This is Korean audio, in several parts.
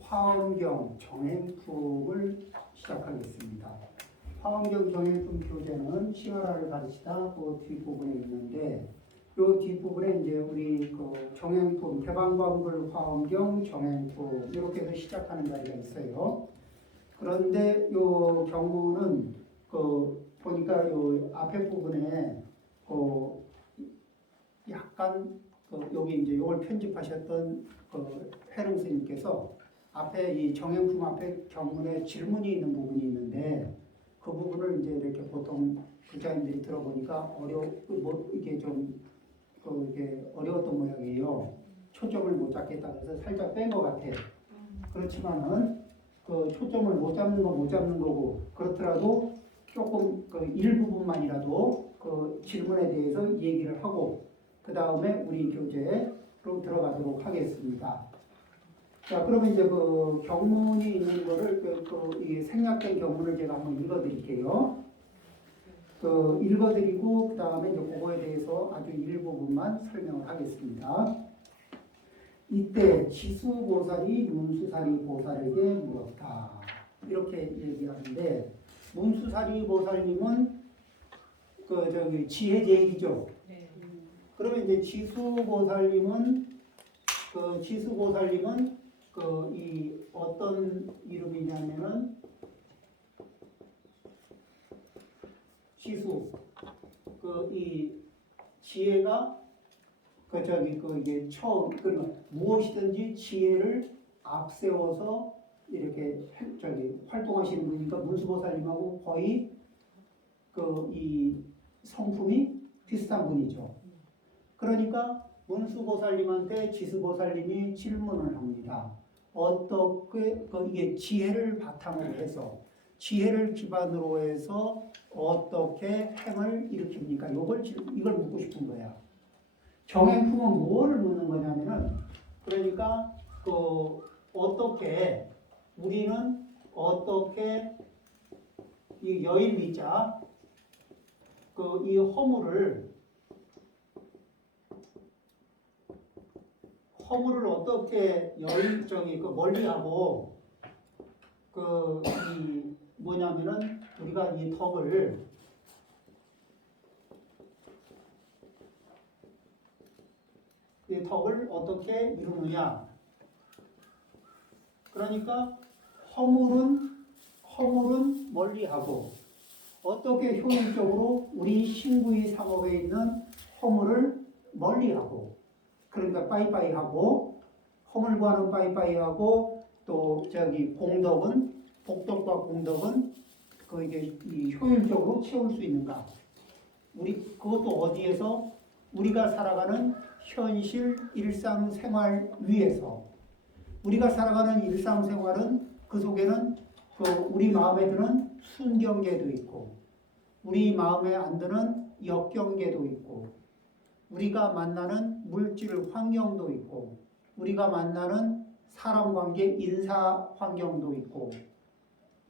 화엄경 정행품을 시작하겠습니다. 화엄경 정행품 교재는 시가라를 가르치다 그 뒷부분에 있는데, 이 뒷부분에 이제 우리 그 정행품 대방광불 화엄경 정행품 이렇게 해서 시작하는 자리가 있어요. 그런데 이 경문은 보니까 이 앞에 부분에 약간 여기 이제 이걸 편집하셨던 해룡 스님께서 앞에 이 정행품 앞에 경문에 질문이 있는 부분이 있는데, 그 부분을 이제 이렇게 보통 부자님들이 들어보니까 이게 좀 이게 어려웠던 모양이에요. 초점을 못 잡겠다 그래서 살짝 뺀 것 같아요. 그렇지만은 그 초점을 못 잡는 거고, 그렇더라도 조금 일부분만이라도 그 질문에 대해서 얘기를 하고 그 다음에 우리 교재로 들어가도록 하겠습니다. 자, 그러면 이제 그 경문이 있는 거를 이 생략된 경문을 제가 한번 읽어드릴게요. 읽어드리고 그 다음에 이제 그거에 대해서 아주 일부분만 설명을 하겠습니다. 이때 지수보살이 문수사리 보살에게 물었다. 이렇게 얘기하는데, 문수사리 보살님은 지혜제일이죠. 네. 그러면 이제 지수보살님은 이 어떤 이름이냐면은 지수 이 지혜가 이게 처음 무엇이든지 지혜를 앞세워서 이렇게 활동하시는 분이니까 문수보살님하고 거의 이 성품이 비슷한 분이죠. 그러니까 문수보살님한테 지수보살님이 질문을 합니다. 어떻게 이게 지혜를 바탕으로 해서 지혜를 기반으로 해서 어떻게 행을 일으킵니까? 이걸 묻고 싶은 거야. 정행품은 무엇을 묻는 거냐면은, 그러니까 우리는 어떻게 이 여인미자 이 허물을 어떻게 멀리하고 뭐냐면은 우리가 이 덕을 어떻게 이루느냐. 그러니까 허물은 멀리하고 어떻게 효율적으로 우리 신구의 상업에 있는 허물을 멀리하고, 그러니까 빠이빠이하고, 허물과는 빠이빠이하고, 또 공덕은 복덕과 공덕은 이게 효율적으로 채울 수 있는가. 그것도 어디에서? 우리가 살아가는 현실 일상생활 위에서. 우리가 살아가는 일상생활은 그 속에는 우리 마음에 드는 순경계도 있고, 우리 마음에 안 드는 역경계도 있고, 우리가 만나는 물질 환경도 있고, 우리가 만나는 사람관계 인사 환경도 있고,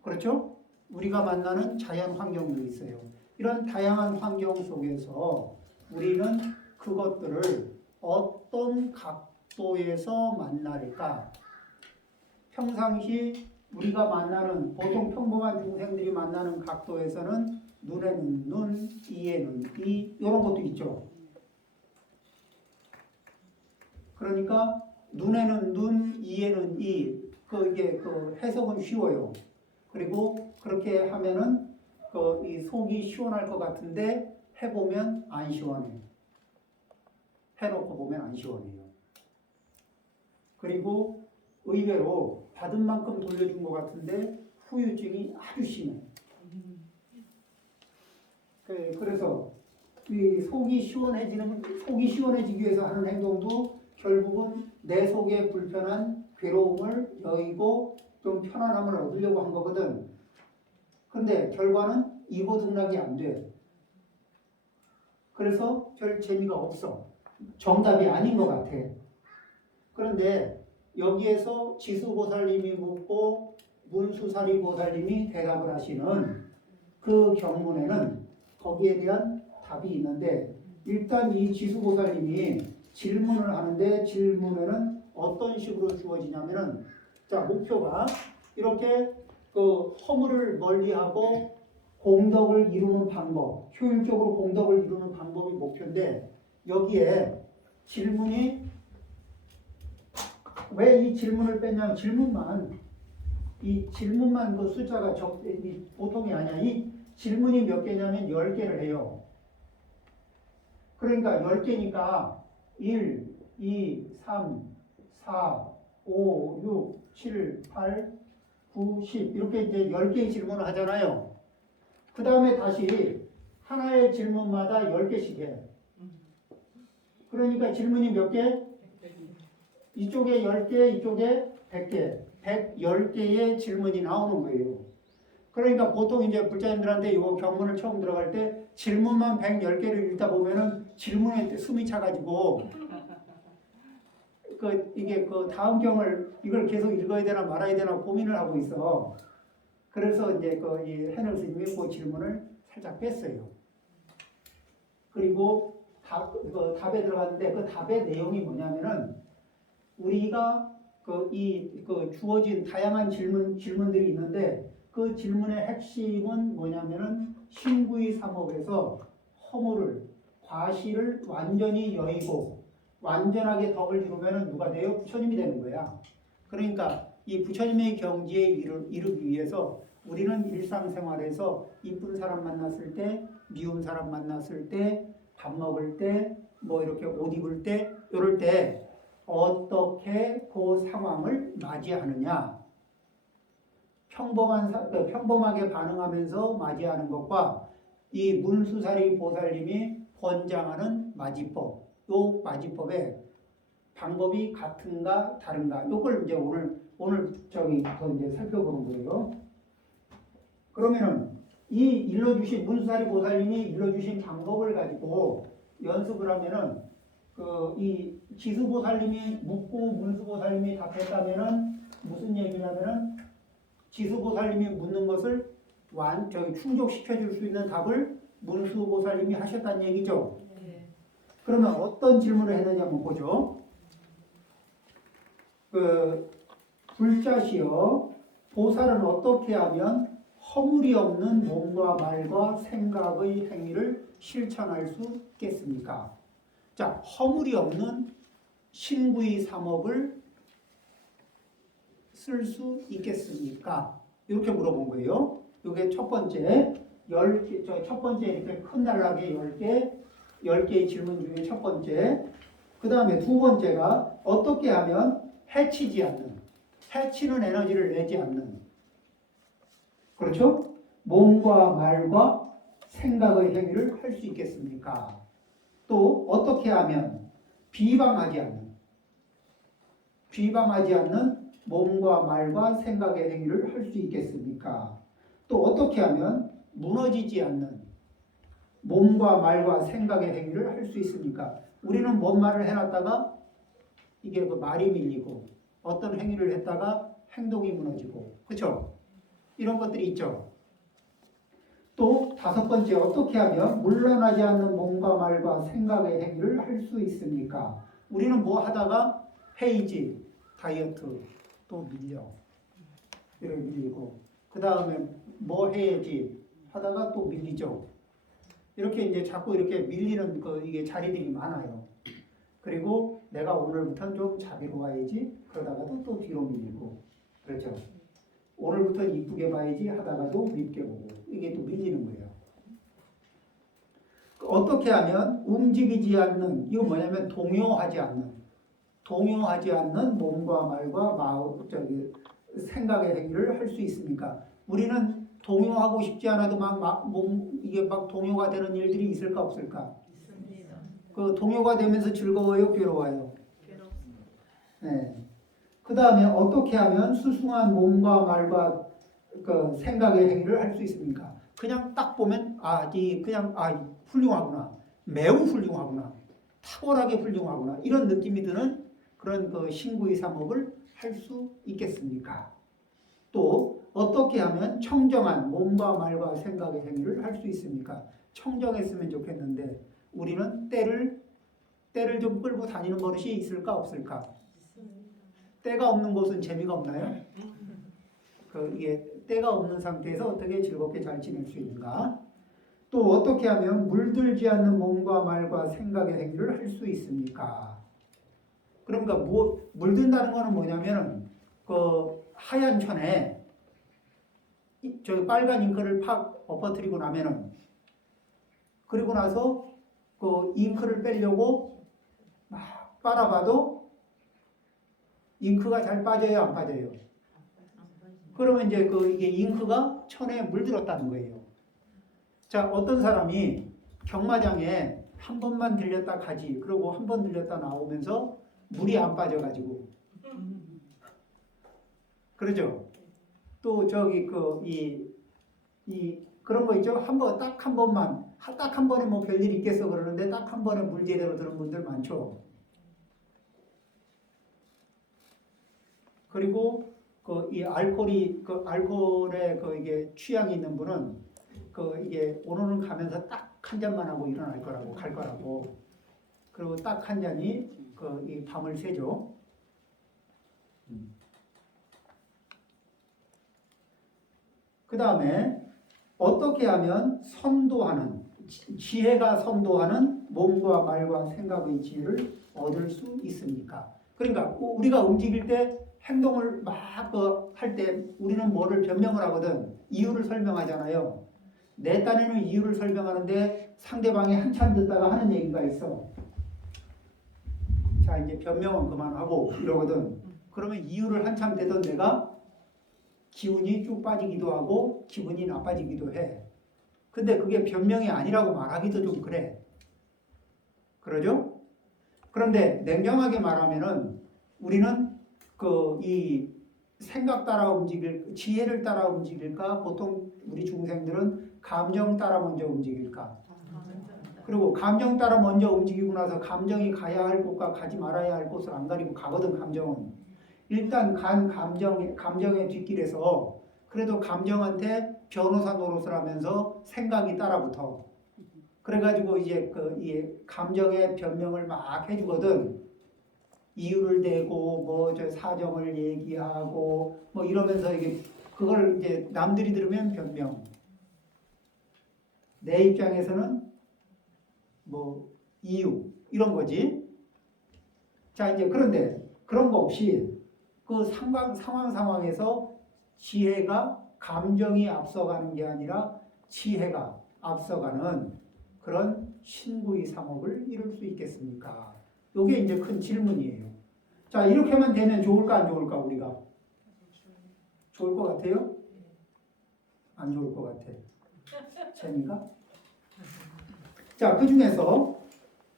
그렇죠? 우리가 만나는 자연 환경도 있어요. 이런 다양한 환경 속에서 우리는 그것들을 어떤 각도에서 만날까? 평상시 우리가 만나는 보통 평범한 중생들이 만나는 각도에서는 눈에는 눈, 이에는 이 이런 것도 있죠. 그러니까 눈에는 눈, 이에는 이 이게 해석은 쉬워요. 그리고 그렇게 하면은 이 속이 시원할 것 같은데 해보면 안 시원해요. 해놓고 보면 안 시원해요. 그리고 의외로 받은 만큼 돌려준 것 같은데 후유증이 아주 심해. 그래서 이 속이 시원해지기 위해서 하는 행동도 결국은 내 속에 불편한 괴로움을 여의고 좀 편안함을 얻으려고 한 거거든. 근데 결과는 이고등락이 안 돼. 그래서 별 재미가 없어. 정답이 아닌 것 같아. 그런데 여기에서 지수보살님이 묻고 문수사리보살님이 대답을 하시는 그 경문에는 거기에 대한 답이 있는데, 일단 이 지수보살님이 질문을 하는데 질문에는 어떤 식으로 주어지냐면은 자, 목표가 이렇게 그 허물을 멀리하고 공덕을 이루는 방법, 효율적으로 공덕을 이루는 방법이 목표인데 여기에 질문이 왜 이 질문을 뺐냐면 이 질문만 그 숫자가 보통이 아니야. 이 질문이 몇 개냐면 10개를 해요. 그러니까 10개니까 1, 2, 3, 4, 5, 6, 7, 8, 9, 10 이렇게 이제 10개의 질문을 하잖아요. 그 다음에 다시 하나의 질문마다 10개씩 해. 그러니까 질문이 몇 개? 이쪽에 10개, 이쪽에 100개. 110개의 질문이 나오는 거예요. 그러니까 보통 이제 불자님들한테 이거 경문을 처음 들어갈 때 질문만 110개를 읽다 보면은 질문에 숨이 차가지고 이게 그 다음 경을 이걸 계속 읽어야 되나 말아야 되나 고민을 하고 있어. 그래서 이제 이 해늘 스님이 그 질문을 살짝 뺐어요. 그리고 답에 들어갔는데 그 답의 내용이 뭐냐면은 우리가 주어진 다양한 질문들이 있는데 그 질문의 핵심은 뭐냐면은 신구의 삼업에서 허물을 과실을 완전히 여의고 완전하게 덕을 이루면은 누가 돼요? 부처님이 되는 거야. 그러니까 이 부처님의 경지에 이르기 위해서 우리는 일상생활에서 이쁜 사람 만났을 때, 미운 사람 만났을 때, 밥 먹을 때, 뭐 이렇게 옷 입을 때, 이럴 때 어떻게 그 상황을 맞이하느냐. 평범하게 반응하면서 맞이하는 것과 이 문수사리 보살님이 권장하는 맞이법, 요 맞이법의 방법이 같은가 다른가, 요걸 이제 오늘 더 이제 살펴보는 거예요. 그러면은 이 일러주신 문수사리 보살님이 일러주신 방법을 가지고 연습을 하면은 이 지수보살님이 묻고 문수보살님이 답했다면은 무슨 얘기냐면은 지수보살님이 묻는 것을 충족시켜 줄 수 있는 답을 문수보살님이 하셨다는 얘기죠. 네. 그러면 어떤 질문을 했느냐 한번 보죠. 불자시여 보살은 어떻게 하면 허물이 없는 몸과 말과 생각의 행위를 실천할 수 있겠습니까? 자, 허물이 없는 신구의 삼업을 쓸 수 있겠습니까? 이렇게 물어본 거예요. 이게 첫 번째, 첫 번째 이렇게 큰 단락에 10개의 질문 중에 첫 번째. 그 다음에 두 번째가 어떻게 하면 해치지 않는, 해치는 에너지를 내지 않는, 그렇죠? 몸과 말과 생각의 행위를 할 수 있겠습니까? 또 어떻게 하면 비방하지 않는 몸과 말과 생각의 행위를 할 수 있겠습니까? 또 어떻게 하면 무너지지 않는 몸과 말과 생각의 행위를 할 수 있습니까? 우리는 뭔 말을 해놨다가 이게 말이 밀리고 어떤 행위를 했다가 행동이 무너지고, 그렇죠? 이런 것들이 있죠. 또 다섯 번째, 어떻게 하면 물러나지 않는 몸과 말과 생각의 행위를 할 수 있습니까? 우리는 뭐 하다가 회의지, 다이어트 또 밀리고 그 다음에 뭐 해야지 하다가 또 밀리죠. 이렇게 이제 자꾸 이렇게 밀리는 이게 자리들이 많아요. 그리고 내가 오늘부터는 좀 자비로워야지 그러다가도 또 뒤로 밀리고, 그렇죠. 오늘부터는 이쁘게 봐야지 하다가도 밉게 보고, 이게 또 밀리는 거예요. 어떻게 하면 움직이지 않는, 이거 뭐냐면 동요하지 않는 몸과 말과 생각의 행위를 할 수 있습니까? 우리는 동요하고 싶지 않아도 이게 막 동요가 되는 일들이 있을까 없을까? 있습니다. 동요가 되면서 즐거워요, 괴로워요? 괴롭습니다. 네. 그 다음에 어떻게 하면 수승한 몸과 말과 생각의 행위를 할 수 있습니까? 그냥 딱 보면 훌륭하구나, 매우 훌륭하구나, 탁월하게 훌륭하구나, 이런 느낌이 드는 그런 신구의 삼업을 할 수 있겠습니까? 또 어떻게 하면 청정한 몸과 말과 생각의 행위를 할 수 있습니까? 청정했으면 좋겠는데 우리는 때를 좀 끌고 다니는 버릇이 있을까 없을까? 때가 없는 곳은 재미가 없나요? 이게 때가 없는 상태에서 어떻게 즐겁게 잘 지낼 수 있는가? 또 어떻게 하면 물들지 않는 몸과 말과 생각의 행위를 할 수 있습니까? 그러니까 물든다는 거는 뭐냐면 하얀 천에 저 빨간 잉크를 팍 엎어뜨리고 나면은 그리고 나서 그 잉크를 빼려고 막 빨아봐도 잉크가 잘 빠져요, 안 빠져요? 그러면 이제 이게 잉크가 천에 물들었다는 거예요. 자, 어떤 사람이 경마장에 한 번만 들렸다 가지, 그리고 한 번 들렸다 나오면서 물이 안 빠져가지고, 그러죠? 또 그런 거 있죠? 딱 한 번만, 딱 한 번에 뭐 별일 있겠어 그러는데 딱 한 번에 물 제대로 들은 분들 많죠? 그리고 이 알코올에 이게 취향이 있는 분은 이게 오늘은 가면서 딱 한 잔만 하고 일어날 거라고, 갈 거라고. 그리고 딱 한 잔이 이 밤을 새죠. 그 다음에 어떻게 하면 지혜가 선도하는 몸과 말과 생각의 지혜를 얻을 수 있습니까? 그러니까 우리가 움직일 때 행동을 막 할 때 우리는 뭐를 변명을 하거든. 이유를 설명하잖아요. 내 딴에는 이유를 설명하는데 상대방이 한참 듣다가 하는 얘기가 있어. 자, 이제 변명은 그만하고 이러거든. 그러면 이유를 한참 대던 내가 기운이 쭉 빠지기도 하고 기분이 나빠지기도 해. 근데 그게 변명이 아니라고 말하기도 좀 그래. 그러죠? 그런데 냉정하게 말하면은 우리는 이 생각 따라 지혜를 따라 움직일까? 보통 우리 중생들은 감정 따라 먼저 움직일까? 그리고 감정 따라 먼저 움직이고 나서 감정이 가야 할 곳과 가지 말아야 할 곳을 안 가리고 가거든, 감정은. 일단 감정의 뒷길에서 그래도 감정한테 변호사 노릇을 하면서 생각이 따라붙어. 그래가지고 이제 이 감정의 변명을 막 해주거든. 이유를 대고 뭐 저 사정을 얘기하고 뭐 이러면서 이게 그걸 이제 남들이 들으면 변명. 내 입장에서는 뭐 이유 이런 거지. 자, 이제 그런데 그런 거 없이 그 상황에서 지혜가 감정이 앞서가는 게 아니라 지혜가 앞서가는 그런 신구의 상업을 이룰 수 있겠습니까? 이게 이제 큰 질문이에요. 자, 이렇게만 되면 좋을까 안 좋을까 우리가? 좋을 것 같아요? 안 좋을 것 같아. 재미가? 자, 그 중에서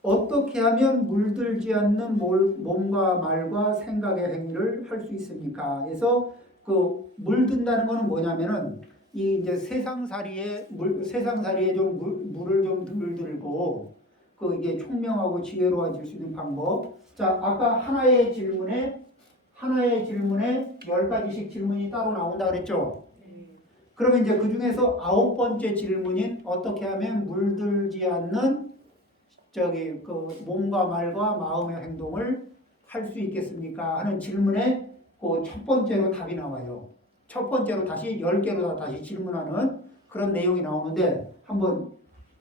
어떻게 하면 물들지 않는 몸과 말과 생각의 행위를 할 수 있습니까? 그래서 물든다는 것은 뭐냐면은 이제 세상살이에 좀 물을 좀 덜 들고 이게 총명하고 지혜로워질 수 있는 방법. 자, 아까 하나의 질문에 10가지씩 질문이 따로 나온다 그랬죠? 그러면 이제 그 중에서 9번째 질문인 어떻게 하면 물들지 않는 몸과 말과 마음의 행동을 할 수 있겠습니까? 하는 질문에 첫 번째로 답이 나와요. 첫 번째로 다시 10개로 다시 질문하는 그런 내용이 나오는데 한번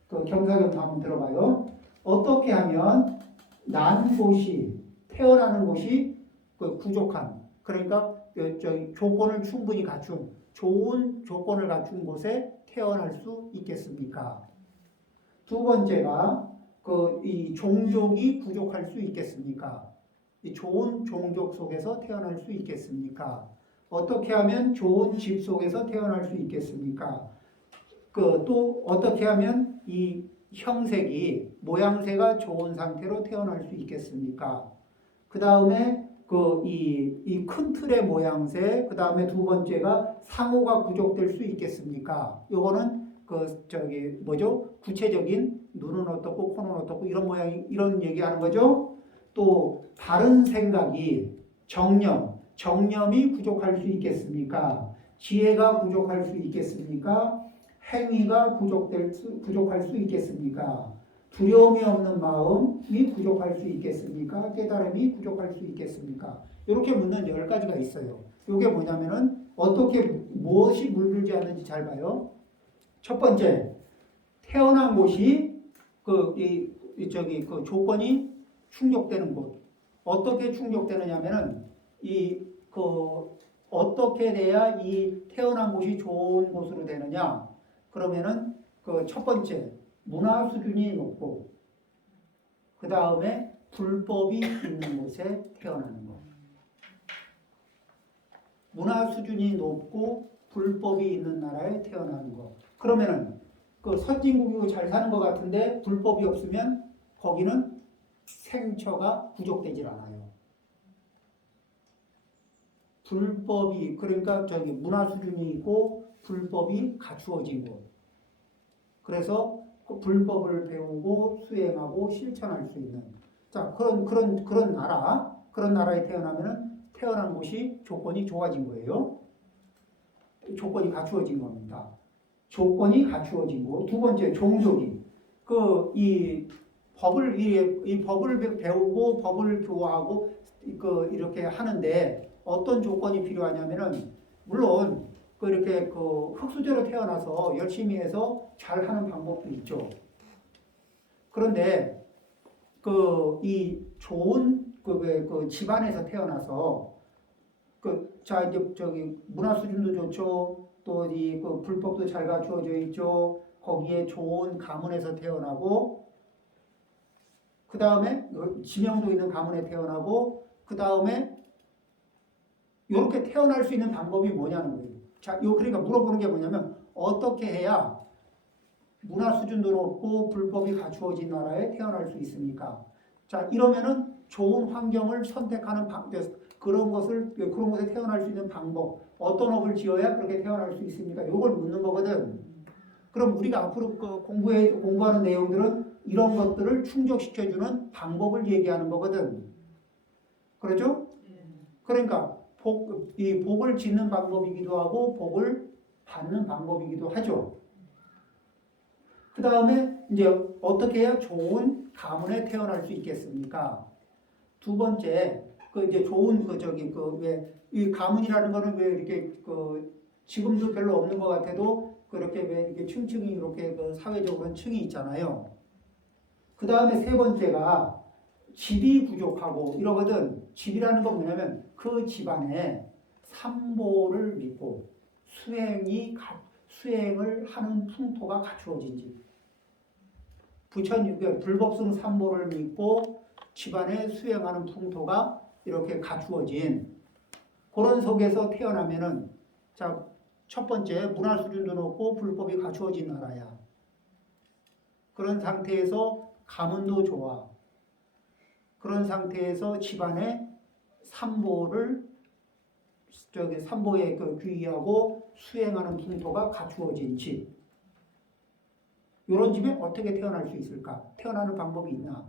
겸사겸사 한번 들어봐요. 어떻게 하면 태어나는 곳이 부족한, 그러니까 조건을 충분히 갖춘 좋은 조건을 갖춘 곳에 태어날 수 있겠습니까? 두 번째가 이 종족이 부족할 수 있겠습니까? 이 좋은 종족 속에서 태어날 수 있겠습니까? 어떻게 하면 좋은 집 속에서 태어날 수 있겠습니까? 또 어떻게 하면 이 모양새가 좋은 상태로 태어날 수 있겠습니까? 그 다음에 이 큰 틀의 모양새, 그 다음에 두 번째가 상호가 부족될 수 있겠습니까? 요거는 구체적인 눈은 어떻고 코는 어떻고 이런 얘기하는 거죠. 또 바른 생각이 정념이 부족할 수 있겠습니까? 지혜가 부족할 수 있겠습니까? 행위가 부족할 수 있겠습니까? 두려움이 없는 마음이 부족할 수 있겠습니까? 깨달음이 부족할 수 있겠습니까? 이렇게 묻는 10가지가 있어요. 이게 뭐냐면은 어떻게 무엇이 물들지 않는지 잘 봐요. 첫 번째, 태어난 곳이 그 조건이 충족되는 곳. 어떻게 충족되느냐면은 어떻게 돼야 이 태어난 곳이 좋은 곳으로 되느냐? 그러면은 그 첫 번째, 문화 수준이 높고 그 다음에 불법이 있는 곳에 태어나는 것. 문화 수준이 높고 불법이 있는 나라에 태어나는 것. 그러면은 그 선진국이고 잘 사는 것 같은데 불법이 없으면 거기는 생처가 부족되질 않아요. 불법이 그러니까 저기 문화 수준이 있고 불법이 갖추어진 곳. 그래서 그 불법을 배우고 수행하고 실천할 수 있는 자 그런 나라에 태어나면은 태어난 곳이 조건이 좋아진 거예요. 조건이 갖추어진 겁니다. 조건이 갖추어진 거. 두 번째 종족이 이 법을 배우고 법을 교화하고 이렇게 하는데 어떤 조건이 필요하냐면은 물론 이렇게 흙수저로 태어나서 열심히 해서 잘하는 방법도 있죠. 그런데 이 좋은 집안에서 태어나서 이제 저기 문화 수준도 좋죠. 또 이 불법도 잘 갖추어져 있죠. 거기에 좋은 가문에서 태어나고 그 다음에 지명도 있는 가문에 태어나고 그 다음에 이렇게 태어날 수 있는 방법이 뭐냐는 거예요. 자, 그러니까 물어보는 게 뭐냐면 어떻게 해야 문화 수준도 높고 불법이 갖추어진 나라에 태어날 수 있습니까? 자, 이러면은 좋은 환경을 선택하는 그런 곳에 태어날 수 있는 방법, 어떤 업을 지어야 그렇게 태어날 수 있습니까? 이걸 묻는 거거든. 그럼 우리가 앞으로 공부하는 내용들은 이런 것들을 충족시켜주는 방법을 얘기하는 거거든. 그렇죠? 그러니까 복을 짓는 방법이기도 하고 복을 받는 방법이기도 하죠. 그 다음에 이제 어떻게 해야 좋은 가문에 태어날 수 있겠습니까? 두 번째, 이제 좋은 이 가문이라는 거는 왜 이렇게 지금도 별로 없는 것 같아도 그렇게 왜 이렇게 층층이 이렇게 사회적으로는 층이 있잖아요. 그 다음에 세 번째가 집이 부족하고 이러거든. 집이라는 건 뭐냐면 그 집안에 삼보를 믿고 수행을 하는 풍토가 갖추어진 집. 부처님 불법승 삼보를 믿고 집안에 수행하는 풍토가 이렇게 갖추어진 그런 속에서 태어나면은 자, 첫 번째 문화 수준도 높고 불법이 갖추어진 나라야. 그런 상태에서 가문도 좋아. 그런 상태에서 집안에 삼보에 귀의하고 수행하는 풍토가 갖추어진 집. 이런 집에 어떻게 태어날 수 있을까? 태어나는 방법이 있나?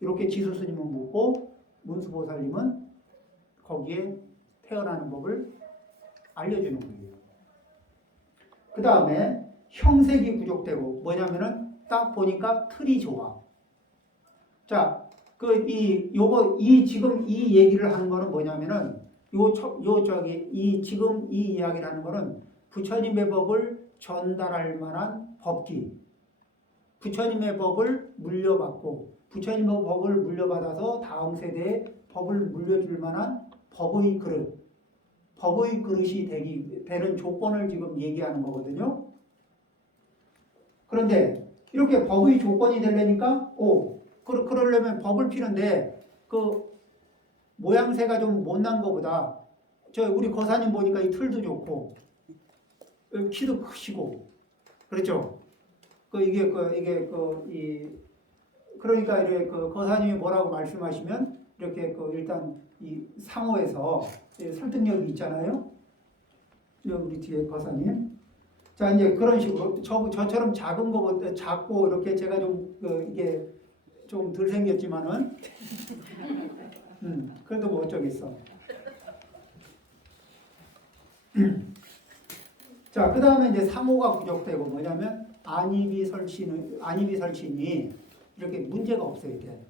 이렇게 지수스님은 묻고 문수보살님은 거기에 태어나는 법을 알려주는 거예요. 그 다음에 형색이 부족되고 뭐냐면은 딱 보니까 틀이 좋아. 자, 지금 이 얘기를 하는 거는 뭐냐면은 지금 이 이야기를 하는 거는 부처님의 법을 전달할 만한 법기. 부처님의 법을 물려받고 부처님의 법을 물려받아서 다음 세대에 법을 물려줄 만한 법의 그릇이 되는 조건을 지금 얘기하는 거거든요. 그런데 이렇게 법의 조건이 되려니까 그러려면 법을 피는데 모양새가 좀 못난 거보다 우리 거사님 보니까 이 틀도 좋고 키도 크시고 그렇죠. 그러니까 이렇게 거사님이 뭐라고 말씀하시면 이렇게 일단 이 상호에서 설득력이 있잖아요. 우리 뒤에 거사님. 자, 이제 그런 식으로 저처럼 작은 거보다 작고 이렇게 제가 좀 이게 좀 덜 생겼지만은 그래도 뭐 어쩌겠어. 자, 그 다음에 이제 상호가 부족되고 뭐냐면 안입이 설신이 이렇게 문제가 없어야 돼.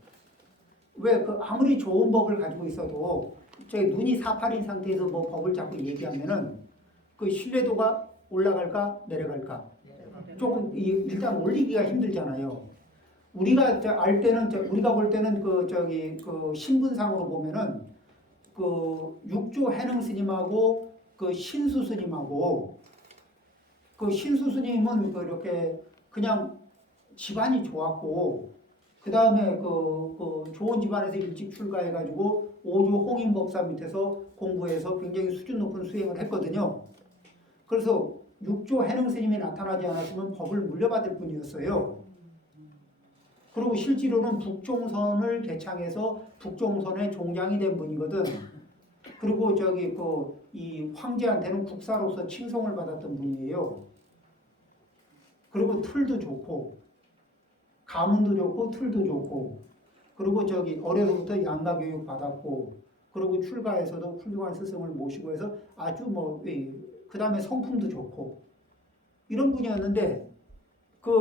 왜 아무리 좋은 법을 가지고 있어도 저기 눈이 사팔인 상태에서 뭐 법을 자꾸 얘기하면은 그 신뢰도가 올라갈까 내려갈까? 조금 일단 올리기가 힘들잖아요. 우리가 알 때는 우리가 볼 때는 그 신분상으로 보면은 그 육조 해능 스님하고 그 신수 스님하고 그 신수 스님은 이렇게 그냥 집안이 좋았고 그 다음에 그 좋은 집안에서 일찍 출가해가지고 오조 홍인법사 밑에서 공부해서 굉장히 수준 높은 수행을 했거든요. 그래서 육조 해능 스님이 나타나지 않았으면 법을 물려받을 뿐이었어요. 그리고 실제로는 북종선을 개창해서 북종선의 종장이 된 분이거든. 그리고 이 황제한테는 국사로서 칭송을 받았던 분이에요. 그리고 틀도 좋고 가문도 좋고 틀도 좋고 그리고 어려서부터 양가 교육 받았고 그리고 출가에서도 훌륭한 스승을 모시고 해서 아주 그 다음에 성품도 좋고 이런 분이었는데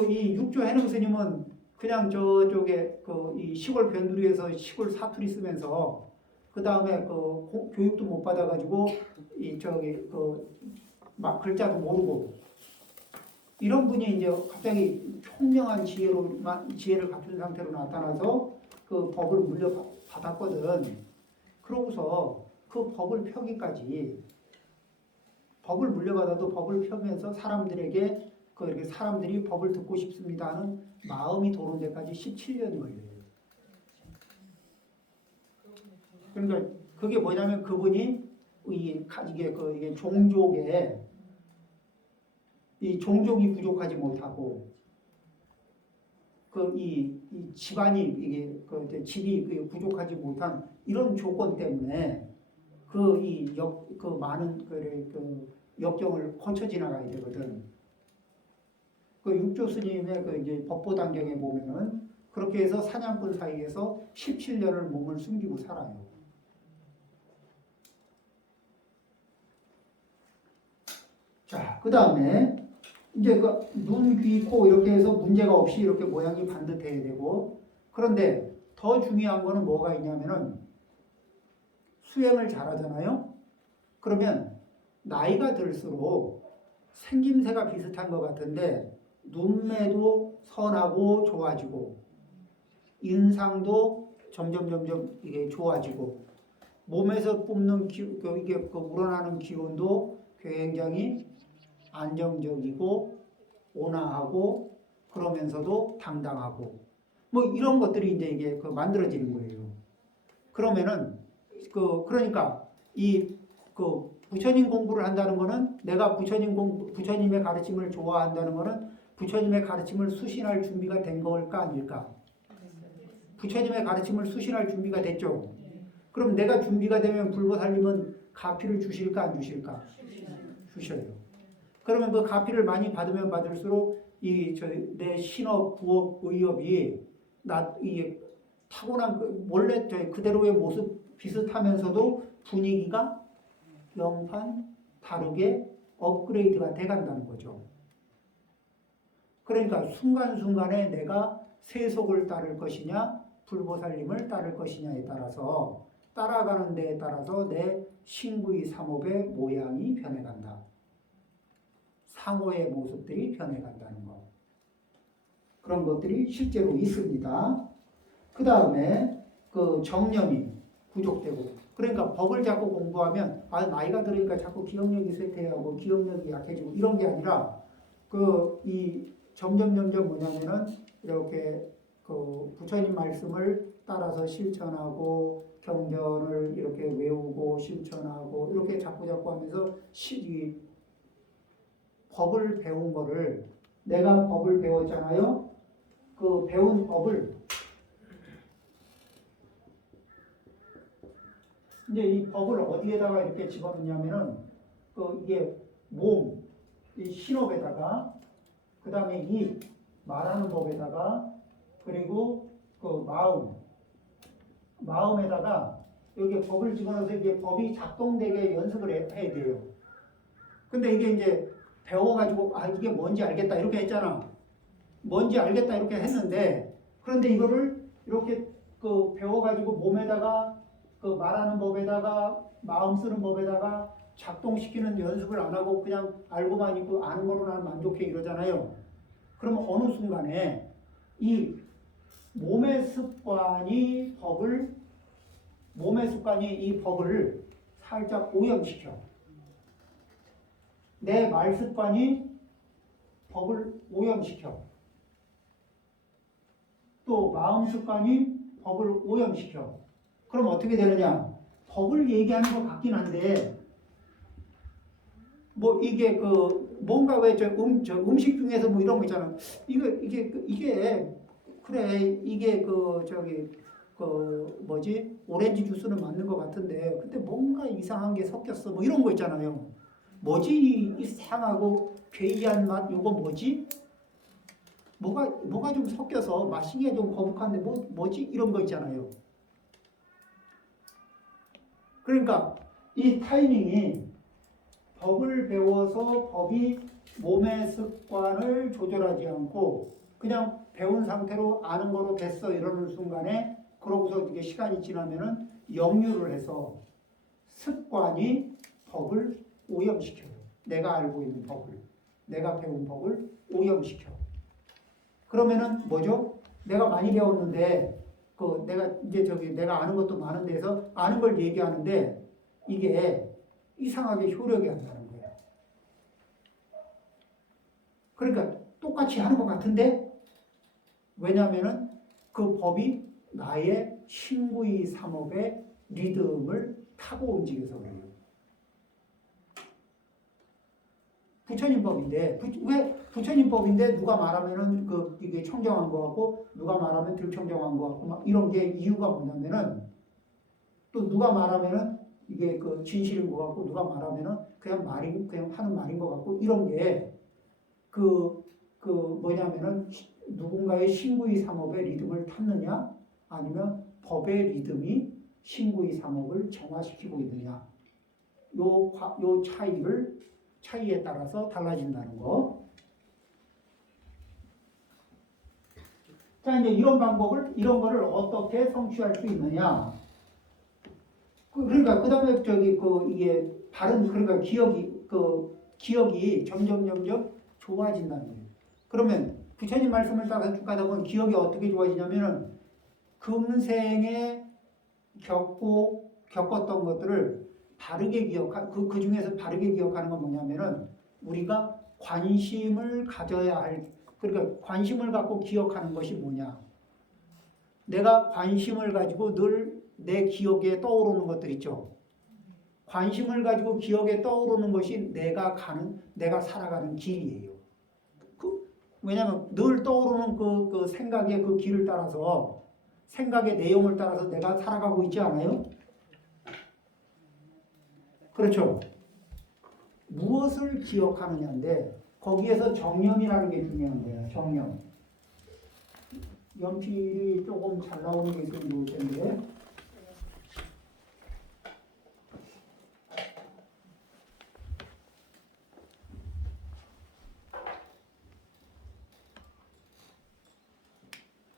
이 육조 해능 스님은 그냥 저쪽에 이 시골 변두리에서 시골 사투리 쓰면서 그 다음에 교육도 못 받아가지고 막 글자도 모르고 이런 분이 이제 갑자기 총명한 지혜를 갖춘 상태로 나타나서 그 법을 물려받았거든. 그러고서 그 법을 펴기까지 법을 물려받아도 법을 펴면서 사람들에게 이렇게 사람들이 법을 듣고 싶습니다 하는 마음이 도는 데까지 17년이 걸려요. 그러니까 그게 뭐냐면 그분이 이게 종족에 이 종족이 부족하지 못하고 이 집안이 이게 집이 부족하지 못한 이런 조건 때문에 많은 역경을 거쳐 지나가야 되거든. 육조 스님의 이제 법보단경에 보면은 그렇게 해서 사냥꾼 사이에서 17년을 몸을 숨기고 살아요. 자, 그 다음에 이제 눈, 귀, 코 이렇게 해서 문제가 없이 이렇게 모양이 반듯해야 되고 그런데 더 중요한 거는 뭐가 있냐면은 수행을 잘하잖아요. 그러면 나이가 들수록 생김새가 비슷한 것 같은데 눈매도 선하고 좋아지고 인상도 점점 이게 좋아지고 몸에서 뿜는 이게 우러나는 기운도 굉장히 안정적이고 온화하고 그러면서도 당당하고 뭐 이런 것들이 이제 이게 만들어지는 거예요. 그러면은 그러니까 부처님 공부를 한다는 거는 내가 부처님의 가르침을 좋아한다는 거는 부처님의 가르침을 수신할 준비가 된 걸까 아닐까? 부처님의 가르침을 수신할 준비가 됐죠. 그럼 내가 준비가 되면 불보살님은 가피를 주실까 안 주실까? 주셔요. 그러면 그 가피를 많이 받으면 받을수록 내 신업, 부업, 의업이 이게 타고난 원래 그대로의 모습 비슷하면서도 분위기가 영판 다르게 업그레이드가 돼간다는 거죠. 그러니까 순간순간에 내가 세속을 따를 것이냐 불보살님을 따를 것이냐에 따라서 따라가는 데에 따라서 내 신구의 삼업의 모양이 변해간다. 상호의 모습들이 변해간다는 것. 그런 것들이 실제로 있습니다. 그 다음에 정념이 부족되고 그러니까 법을 자꾸 공부하면 나이가 들으니까 자꾸 기억력이 쇠퇴하고 기억력이 약해지고 이런 게 아니라 점점 뭐냐면은 이렇게 부처님 말씀을 따라서 실천하고 경전을 이렇게 외우고 실천하고 이렇게 자꾸 하면서 이 법을 배운 거를 내가 법을 배웠잖아요. 그 배운 법을 이제 이 법을 어디에다가 이렇게 집어넣냐면은 이게 몸, 이 신업에다가 그 다음에 이 말하는 법에다가 그리고 마음에다가 여기 법을 집어넣어서 이게 법이 작동되게 연습을 해야 돼요. 근데 이게 이제 배워가지고 이게 뭔지 알겠다 이렇게 했잖아. 뭔지 알겠다 이렇게 했는데 그런데 이거를 이렇게 배워가지고 몸에다가 그 말하는 법에다가 마음 쓰는 법에다가 작동시키는 연습을 안 하고 그냥 알고만 있고 아는 거로 나는 만족해 이러잖아요. 그러면 어느 순간에 이 몸의 습관이 이 법을 살짝 오염시켜. 내 말 습관이 법을 오염시켜. 또 마음 습관이 법을 오염시켜. 그럼 어떻게 되느냐? 법을 얘기하는 것 같긴 한데 뭐 이게 그 뭔가 왜 저 음식 중에서 뭐 이런 거 있잖아. 이게 그래 이게 그 저기 그 뭐지 오렌지 주스는 맞는 것 같은데 근데 뭔가 이상한 게 섞였어 뭐 이런 거 있잖아요. 뭐지 이 이상하고 괴이한 맛 요거 뭐지? 뭐가 좀 섞여서 마시기에 좀 거북한데 뭐지 이런 거 있잖아요. 그러니까 이 타이밍이 법을 배워서 법이 몸의 습관을 조절하지 않고 그냥 배운 상태로 아는 거로 됐어 이러는 순간에 그러고서 이게 시간이 지나면은 역류를 해서 습관이 법을 오염시켜요. 내가 알고 있는 법을, 내가 배운 법을 오염시켜. 그러면은 뭐죠? 내가 많이 배웠는데 그 내가 이제 내가 아는 것도 많은 데서 아는 걸 얘기하는데 이게 이상하게 효력이 안 나는 거예요. 그러니까 똑같이 하는 것 같은데 왜냐하면은 그 법이 나의 신구이 삼업의 리듬을 타고 움직여서 그래요. 부처님법인데 왜 부처님법인데 누가 말하면은 이게 청정한 거 같고 누가 말하면 덜 청정한 거 같고 막 이런 게 이유가 뭐냐면은 또 누가 말하면은 이게 그 진실인 것 같고 누가 말하면은 그냥 하는 말인 것 같고 이런 게 뭐냐면은 누군가의 신구이 삼업의 리듬을 탔느냐 아니면 법의 리듬이 신구이 삼업을 정화시키고 있느냐 요 차이에 따라서 달라진다는 거. 자 이제 이런 거를 어떻게 성취할 수 있느냐? 그러니까 그다음에 이게 그러니까 기억이 점점 좋아진다는 거예요. 그러면 부처님 말씀을 따라서 쭉 가다 보면 기억이 어떻게 좋아지냐면은 금생에 겪었던 것들을 바르게 그 중에서 바르게 기억하는 건 뭐냐면은 우리가 관심을 가져야 할 그러니까 관심을 갖고 기억하는 것이 뭐냐? 내가 관심을 가지고 늘 내 기억에 떠오르는 것들 있죠. 관심을 가지고 기억에 떠오르는 것이 내가 살아가는 길이에요. 왜냐하면 늘 떠오르는 그 생각의 그 길을 따라서 생각의 내용을 따라서 내가 살아가고 있지 않아요? 그렇죠. 무엇을 기억하느냐인데 거기에서 정념이라는 게 중요한 거예요. 정념. 연필이 조금 잘 나오는 게 있으면 좋을 텐데.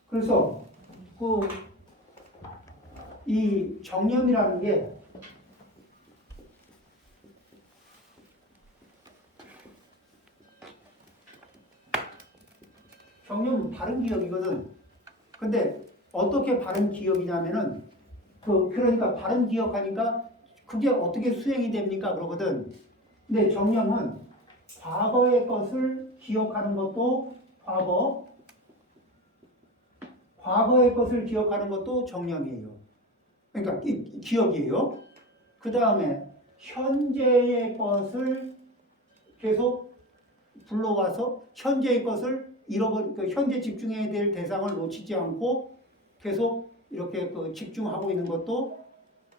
그래서 이 정념이라는 게 정념은 바른 기억이거든. 근데 어떻게 바른 기억이냐면은 그러니까 바른 기억하니까 그게 어떻게 수행이 됩니까? 그러거든. 근데 정념은 과거의 것을 기억하는 것도 과거의 것을 기억하는 것도 정념이에요. 그러니까 기억이에요. 그 다음에 현재의 것을 계속 불러와서 현재의 것을 현재 집중해야 될 대상을 놓치지 않고 계속 이렇게 집중하고 있는 것도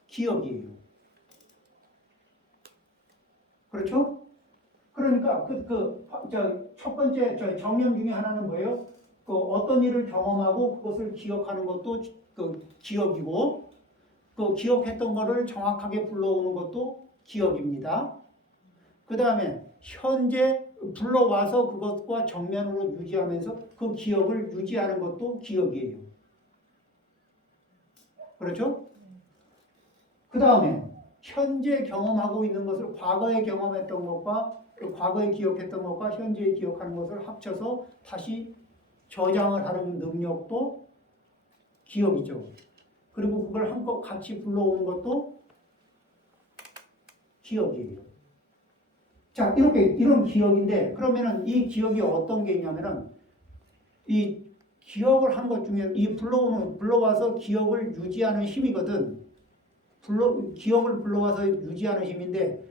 기억이에요. 그렇죠? 그러니까 첫 번째 정념 중에 하나는 뭐예요? 어떤 일을 경험하고 그것을 기억하는 것도 기억이고 기억했던 것을 정확하게 불러오는 것도 기억입니다. 그 다음에 현재 불러와서 그것과 정면으로 유지하면서 그 기억을 유지하는 것도 기억이에요. 그렇죠? 그 다음에 현재 경험하고 있는 것을 과거에 경험했던 것과 과거에 기억했던 것과 현재에 기억하는 것을 합쳐서 다시 저장을 하는 능력도 기억이죠. 그리고 그걸 한껏 같이 불러오는 것도 기억이에요. 자, 이런 기억인데, 그러면은 이 기억이 어떤 게 있냐면은, 이 기억을 한 것 중에, 불러와서 기억을 유지하는 힘이거든. 기억을 불러와서 유지하는 힘인데,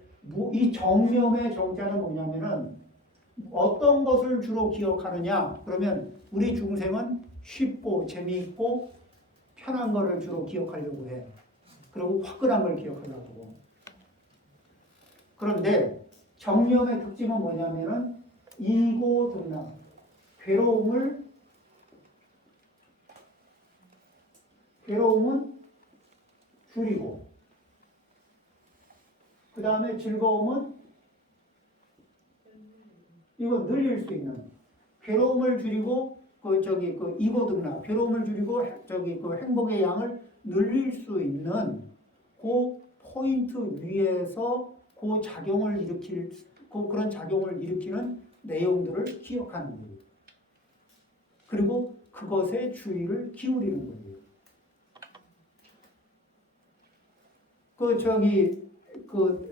이 정념의 정자는 뭐냐면은, 어떤 것을 주로 기억하느냐? 그러면 우리 중생은 쉽고 재미있고 편한 거를 주로 기억하려고 해. 그리고 화끈한 걸 기억하려고. 그런데 정념의 특징은 뭐냐면은 이고등락, 괴로움은 줄이고, 그 다음에 즐거움은 이거 늘릴 수 있는, 괴로움을 줄이고 그 이고등락, 괴로움을 줄이고 그 행복의 양을 늘릴 수 있는 그 포인트 위에서 그 작용을 그런 작용을 일으키는 내용들을 기억하는 거예요. 그리고 그것에 주의를 기울이는 거예요.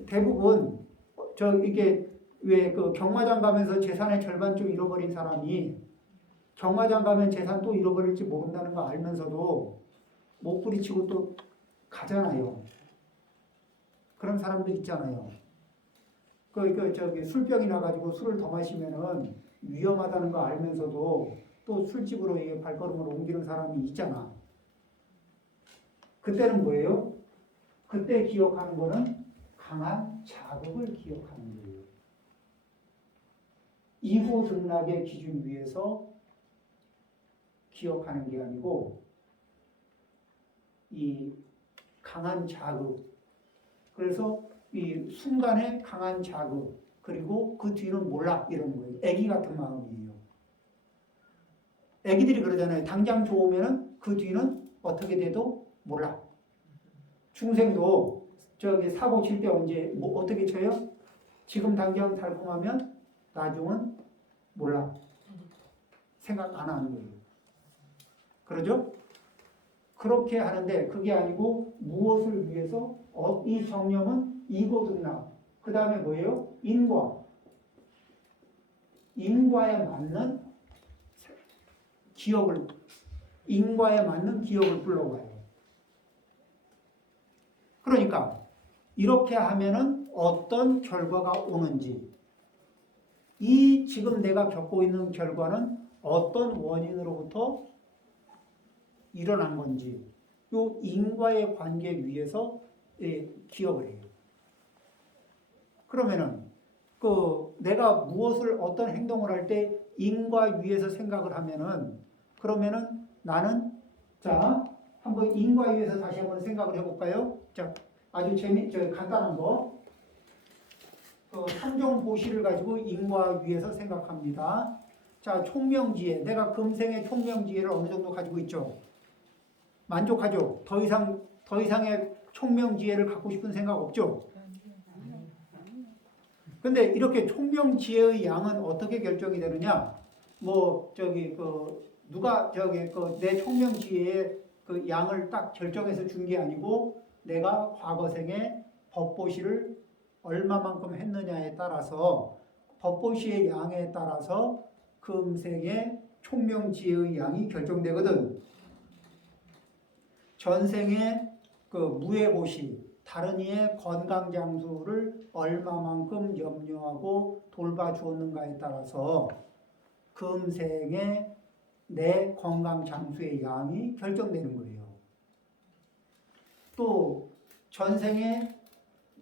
대부분 이게 왜 그 경마장 가면서 재산의 절반쯤 잃어버린 사람이 경마장 가면 재산 또 잃어버릴지 모른다는 거 알면서도 못 부리치고 또 가잖아요. 그런 사람들 있잖아요. 술병이 나가지고 술을 더 마시면은 위험하다는 거 알면서도 또 술집으로 발걸음을 옮기는 사람이 있잖아. 그때는 뭐예요? 그때 기억하는 거는 강한 자극을 기억하는 거예요. 이고등락의 기준 위에서 기억하는 게 아니고 이 강한 자극. 그래서 이 순간에 강한 자극, 그리고 그 뒤는 몰라, 이런 거예요. 애기 같은 마음이에요. 애기들이 그러잖아요. 당장 좋으면은 그 뒤는 어떻게 돼도 몰라. 중생도 사고 칠 때 언제 어떻게 쳐요? 지금 당장 달콤하면 나중은 몰라. 생각 안 하는 거예요. 그러죠? 그렇게 하는데 그게 아니고 무엇을 위해서 이 정념은 이고등락. 그 다음에 뭐예요? 인과에 맞는 기억을 불러와요. 그러니까 이렇게 하면은 어떤 결과가 오는지, 이 지금 내가 겪고 있는 결과는 어떤 원인으로부터 일어난 건지, 요 인과의 관계 위에서 기억을 해요. 그러면은 내가 무엇을 어떤 행동을 할 때 인과 위에서 생각을 하면은, 그러면은 나는 한번 인과 위에서 다시 한번 생각을 해볼까요? 아주 간단한 거. 삼종보시를 가지고 인과 위에서 생각합니다. 총명지혜. 내가 금생의 총명지혜를 어느 정도 가지고 있죠. 만족하죠? 더 이상의 총명지혜를 갖고 싶은 생각 없죠? 근데 이렇게 총명지혜의 양은 어떻게 결정이 되느냐? 누가 내 총명지혜의 그 양을 딱 결정해서 준 게 아니고, 내가 과거생에 법보시를 얼마만큼 했느냐에 따라서, 법보시의 양에 따라서 금생의 총명지혜의 양이 결정되거든. 전생의 무예보시, 다른 이의 건강장수를 얼마만큼 염려하고 돌봐주었는가에 따라서 금생의 내 건강장수의 양이 결정되는 거예요. 또 전생에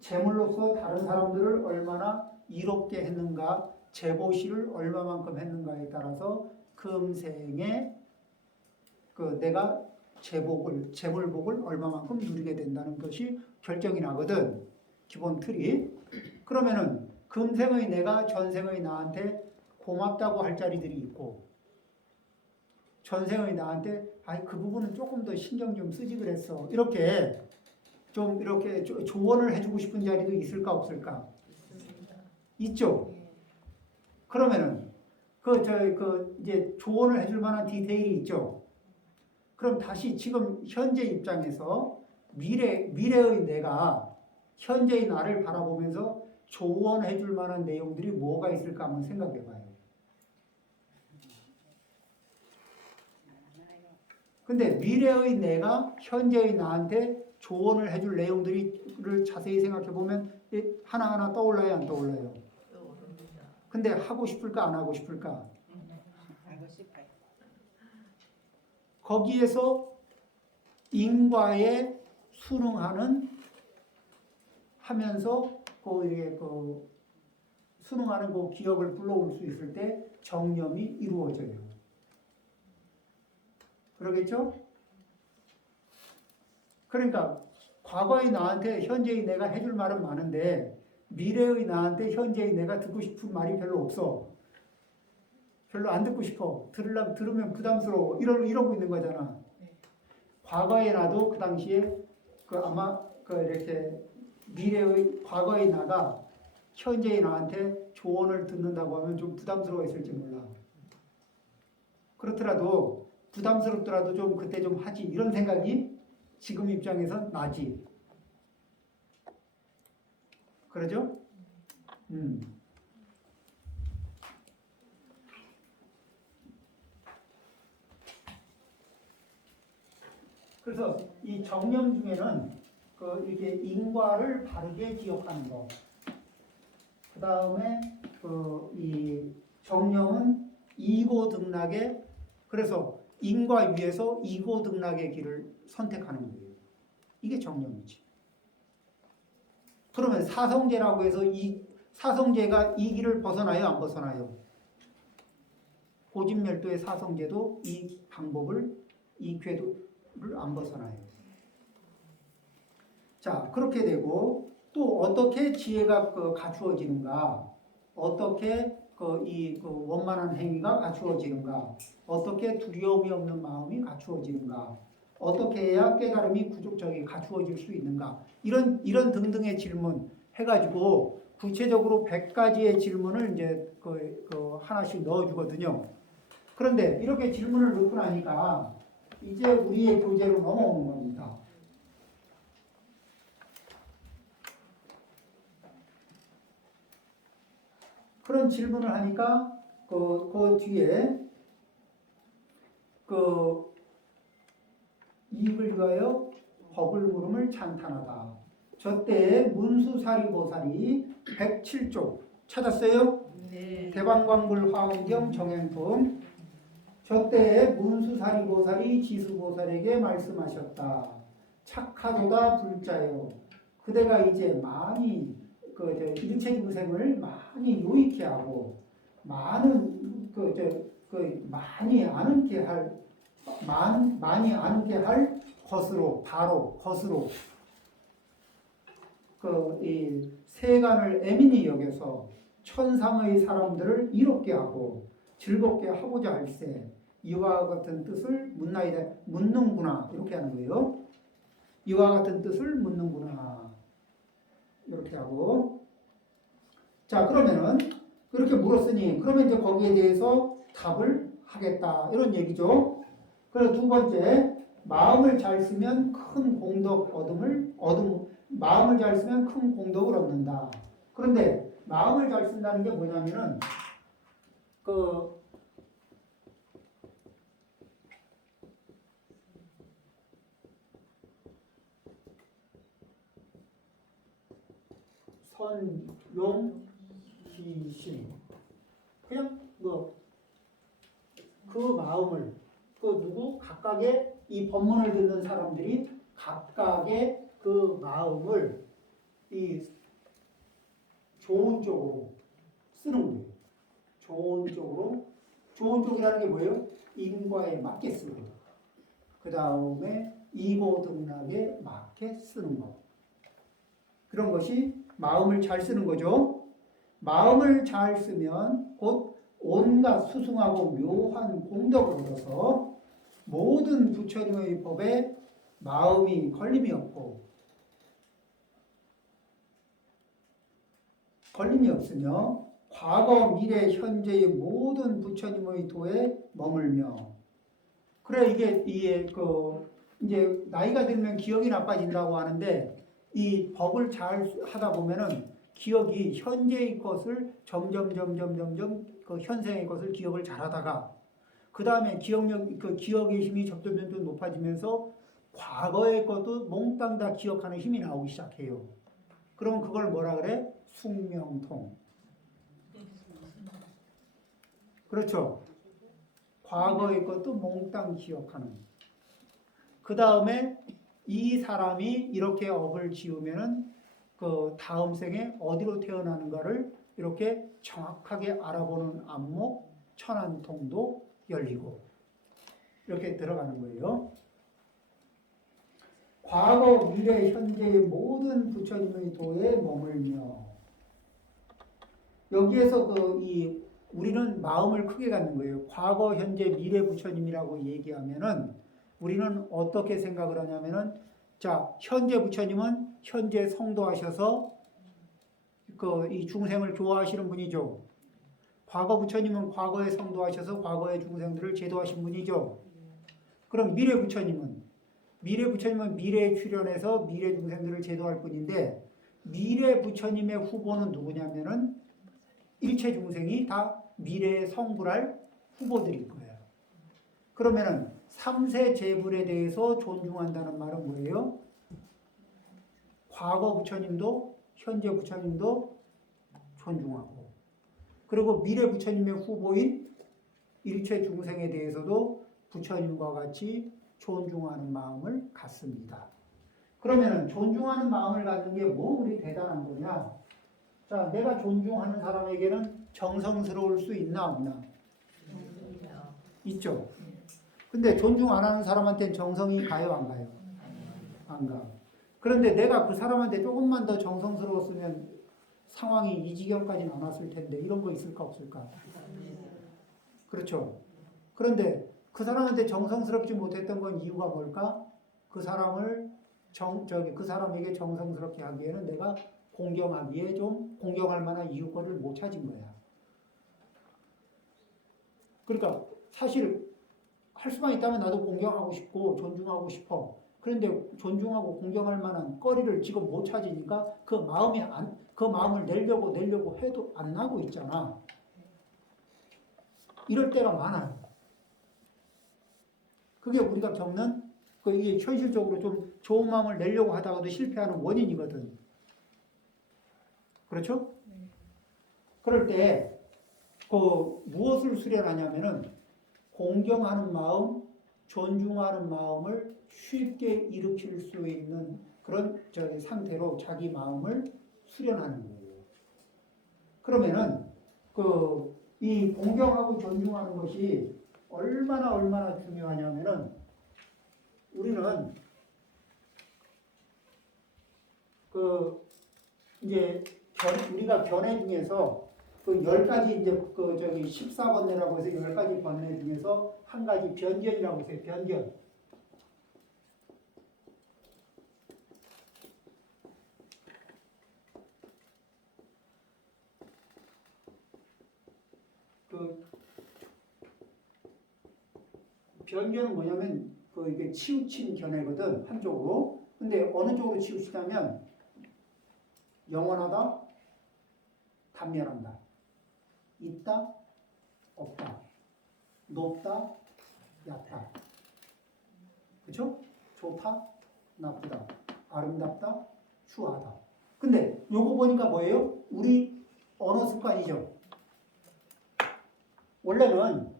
재물로서 다른 사람들을 얼마나 이롭게 했는가, 재보시를 얼마만큼 했는가에 따라서 금생에 내가 재물복을 얼마만큼 누리게 된다는 것이 결정이 나거든. 기본 틀이. 그러면은 금생의 내가 전생의 나한테 고맙다고 할 자리들이 있고, 전생의 나한테 그 부분은 조금 더 신경 좀 쓰지 그랬어, 이렇게 좀 이렇게 조언을 해주고 싶은 자리도 있을까 없을까? 있죠. 그러면은 이제 조언을 해줄 만한 디테일이 있죠. 그럼 다시 지금 현재 입장에서 미래의 내가 현재의 나를 바라보면서 조언해 줄 만한 내용들이 뭐가 있을까 한번 생각해 봐요. 근데 미래의 내가 현재의 나한테 조언을 해줄 내용들을 자세히 생각해 보면 하나하나 떠올라요, 안 떠올라요? 근데 하고 싶을까, 안 하고 싶을까? 하고 싶어요. 거기에서 인과에 순응하는 하면서 순응하는 그 기억을 불러올 수 있을 때 정념이 이루어져요. 그러겠죠? 그러니까 과거의 나한테 현재의 내가 해줄 말은 많은데 미래의 나한테 현재의 내가 듣고 싶은 말이 별로 없어. 별로 안 듣고 싶어. 들으면 부담스러워. 이러고 있는 거잖아. 과거의 나도 그 당시에 아마 이렇게 미래의 과거의 나가 현재의 나한테 조언을 듣는다고 하면 좀 부담스러워했을지 몰라. 그렇더라도 부담스럽더라도 좀 그때 좀 하지 이런 생각이 지금 입장에서 나지. 그러죠? 그래서 이 정념 중에는 이렇게 인과를 바르게 기억하는 거. 그 다음에 이 정념은 이고등락의 그래서 인과 위에서 이고등락의 길을 선택하는 거예요. 이게 정념이지. 그러면 사성제라고 해서 이 사성제가 이 길을 벗어나요, 안 벗어나요? 고집멸도의 사성제도 이 방법을 이 궤도를 안 벗어나요. 자, 그렇게 되고 또 어떻게 지혜가 갖추어지는가? 어떻게 원만한 행위가 갖추어지는가? 어떻게 두려움이 없는 마음이 갖추어지는가? 어떻게 해야 깨달음이 갖추어질 수 있는가? 이런 등등의 질문 해가지고 구체적으로 100가지의 질문을 이제 하나씩 넣어주거든요. 그런데 이렇게 질문을 넣고 나니까 이제 우리의 교재로 넘어오는 겁니다. 그런 질문을 하니까 그 뒤에 이익을 위하여 법을 물음을 찬탄하다. 저때 문수사리보살이 107쪽 찾았어요? 네. 대방광불 화엄경 정행품. 저때 문수사리보살이 지수보살에게 말씀하셨다. 착하도다 불자여. 그대가 이제 많이 일체중생을 많이 요익해 하고 많은 많이 아는게 할 것으로 이 세간을 애민히 여겨서 천상의 사람들을 이롭게 하고 즐겁게 하고자 할세 이와 같은 뜻을 묻는구나 이렇게 하는 거예요. 이와 같은 뜻을 묻는구나 이렇게 하고 자 그러면은 그렇게 물었으니 그러면 이제 거기에 대해서 답을 하겠다 이런 얘기죠. 그리고 두 번째 마음을 잘 쓰면 큰 공덕 마음을 잘 쓰면 큰 공덕을 얻는다. 그런데 마음을 잘 쓴다는 게 뭐냐면은 선용 기심 그냥 그 마음을 각각의 이 법문을 듣는 사람들이 각각의 그 마음을 이 좋은 쪽으로 쓰는 거예요. 좋은 쪽이라는 게 뭐예요? 인과에 맞게 쓰는 거. 그 다음에 이고등락에 맞게 쓰는 거. 그런 것이 마음을 잘 쓰는 거죠. 마음을 잘 쓰면 곧 온갖 수승하고 묘한 공덕을 얻어서 모든 부처님의 법에 마음이 걸림이 없고 걸림이 없으며 과거, 미래, 현재의 모든 부처님의 도에 머물며. 그래 이게 이제 나이가 들면 기억이 나빠진다고 하는데 이 법을 잘 하다 보면은 기억이 현재의 것을 점점 그 현생의 것을 기억을 잘하다가 그 다음에 기억의 힘이 점점 높아지면서 과거의 것도 몽땅 다 기억하는 힘이 나오기 시작해요. 그러면 그걸 뭐라 그래? 숙명통. 그렇죠. 과거의 것도 몽땅 기억하는. 그 다음에 이 사람이 이렇게 업을 지으면은 그 다음 생에 어디로 태어나는가를 이렇게 정확하게 알아보는 안목, 천안통도 열리고 이렇게 들어가는 거예요. 과거, 미래, 현재의 모든 부처님의 도에 머물며. 여기에서 우리는 마음을 크게 갖는 거예요. 과거, 현재, 미래 부처님이라고 얘기하면은 우리는 어떻게 생각을 하냐면은 자, 현재 부처님은 현재 성도하셔서 이 중생을 교화하시는 분이죠. 과거 부처님은 과거에 성도하셔서 과거의 중생들을 제도하신 분이죠. 그럼 미래 부처님은 미래에 출현해서 미래 중생들을 제도할 뿐인데 미래 부처님의 후보는 누구냐면은 일체 중생이 다 미래에 성불할 후보들일 거예요. 그러면은 3세 제불에 대해서 존중한다는 말은 뭐예요? 과거 부처님도 현재 부처님도 존중하고 그리고 미래 부처님의 후보인 일체 중생에 대해서도 부처님과 같이 존중하는 마음을 갖습니다. 그러면은 존중하는 마음을 갖는 게 뭐 우리 대단한 거냐? 자, 내가 존중하는 사람에게는 정성스러울 수 있나 없나? 있죠. 근데 존중 안 하는 사람한테는 정성이 가요, 안 가요? 안 가. 그런데 내가 그 사람한테 조금만 더 정성스러웠으면 상황이 이 지경까지는 안 왔을 텐데 이런 거 있을까 없을까? 그렇죠. 그런데 그 사람한테 정성스럽지 못했던 건 이유가 뭘까? 그 사람을 그 사람에게 정성스럽게 하기에는 내가 공경하기에 좀 공경할 만한 이유거리를 못 찾은 거야. 그러니까 사실 할 수만 있다면 나도 공경하고 싶고 존중하고 싶어. 그런데 존중하고 공경할 만한 거리를 지금 못 찾으니까 그 마음을 내려고 해도 안 나고 있잖아. 이럴 때가 많아요. 그게 우리가 겪는 이게 현실적으로 좀 좋은 마음을 내려고 하다가도 실패하는 원인이거든. 그렇죠? 그럴 때 무엇을 수련하냐면은 공경하는 마음, 존중하는 마음을 쉽게 일으킬 수 있는 그런 상태로 자기 마음을 수련하는 거예요. 그러면은 이 공경하고 존중하는 것이 얼마나 중요하냐면은 우리는 이제 우리가 견해 중에서 10가지 이제 14번뇌라고 해서 10가지 번뇌 중에서 한 가지 변견이라고 해서 변견. 변견은 뭐냐면 이게 치우친 견해거든 한쪽으로. 근데 어느 쪽으로 치우치냐면 영원하다, 단멸한다, 있다, 없다, 높다, 얕다, 그렇죠? 좋다, 나쁘다, 아름답다, 추하다. 근데 요거 보니까 뭐예요? 우리 언어 습관이죠. 원래는